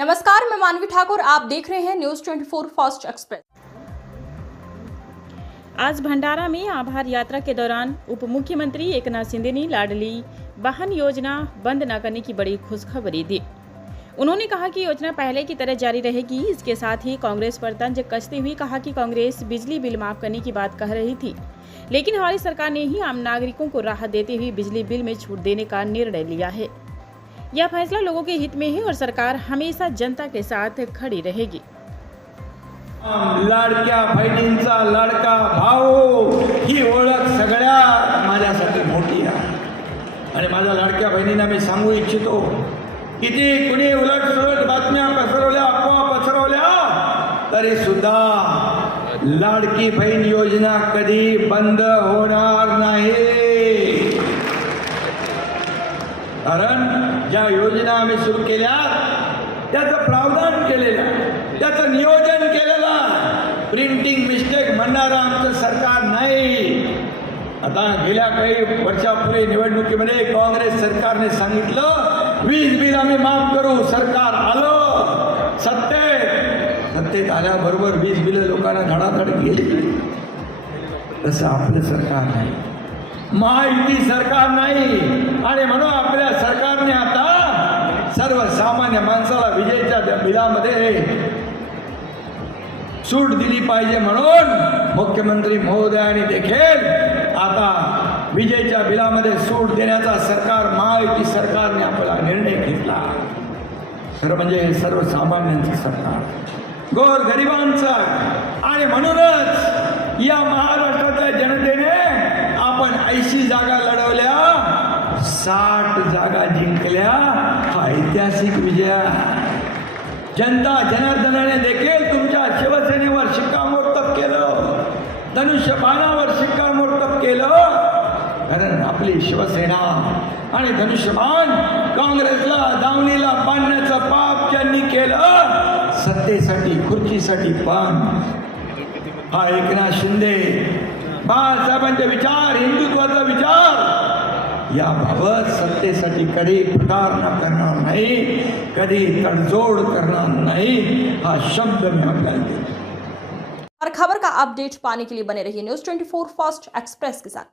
नमस्कार, मैं मानवी ठाकुर। आप देख रहे हैं न्यूज 24 फास्ट एक्सप्रेस। आज भंडारा में आभार यात्रा के दौरान उप मुख्यमंत्री एकनाथ शिंदे ने लाडली वाहन योजना बंद न करने की बड़ी खुशखबरी दी। उन्होंने कहा कि योजना पहले की तरह जारी रहेगी। इसके साथ ही कांग्रेस पर तंज कसते हुए कहा कि कांग्रेस बिजली बिल माफ करने की बात कह रही थी, लेकिन हमारी सरकार ने ही आम नागरिकों को राहत देते हुए बिजली बिल में छूट देने का निर्णय लिया है। यह फैसला लोगों के हित में है और सरकार हमेशा जनता के साथ खड़ी रहेगी। लाडक्या बहिणींचा लाडका भाऊ ही ओळख सगळ्या माझ्यासाठी मोठी आहे आणि माझ्या लाडक्या बहिणींना मी सांगू इच्छितो, किती कुणी उलट सुलट बातम्या पसरवल्या, अफवा पसरवल्या तरी सुद्धा लाडकी बहीण योजना कधी बंद होणार नाही। कारण ज्या योजना आम्ही सुरू केल्या त्याचं प्रावधान केलेलं, त्याचं नियोजन केलेलं, प्रिंटिंग मिस्टेक म्हणणारं आमचं सरकार नाही। आता गेल्या काही वर्षापूर्वी निवडणुकीमध्ये काँग्रेस सरकारने सांगितलं वीज बिल आम्ही माफ करू। सरकार आलं सत्तेत आल्याबरोबर वीज बिल लोकांना धडाधड गेली। तसं आपलं सरकार नाही, महायुती सरकार नाही आणि म्हणून आपल्या सरकारने आता सर्वसामान्य माणसाला विजेच्या बिलामध्ये सूट दिली पाहिजे म्हणून मुख्यमंत्री महोदयांनी देखील आता विजेच्या बिलामध्ये सूट देण्याचा महायुती सरकारने आपला निर्णय घेतला। खरं म्हणजे सर्वसामान्यांचं सरकार, गोरगरिबांचं, आणि म्हणूनच या महाराष्ट्रातल्या जनतेने आपण 80 जागा लढवल्या, 60 जागा जिंकल्या। हा ऐतिहासिक विजय। जनता जनार्दनाने देखील तुमच्या शिवसेनेवर शिक्कामोर्तब केलं, धनुष्यबाणावर शिक्कामोर्तब केलं। कारण आपली शिवसेना आणि धनुष्यबाण काँग्रेसला दावणीला बांधण्याचं पाप ज्यांनी केलं, सत्तेसाठी खुर्चीसाठी पण, हा एकनाथ शिंदे बाळासाहेबांचे विचार, हिंदुत्वाचा विचार याबाबत सत्तेसाठी कधी प्रतारणा करणार नाही, कधी तडजोड करणार नाही, हा शब्द मी आपल्याला देतो। हर खबर का अपडेट पाने के लिए बने रहिए न्यूज 24 फास्ट एक्सप्रेस के साथ।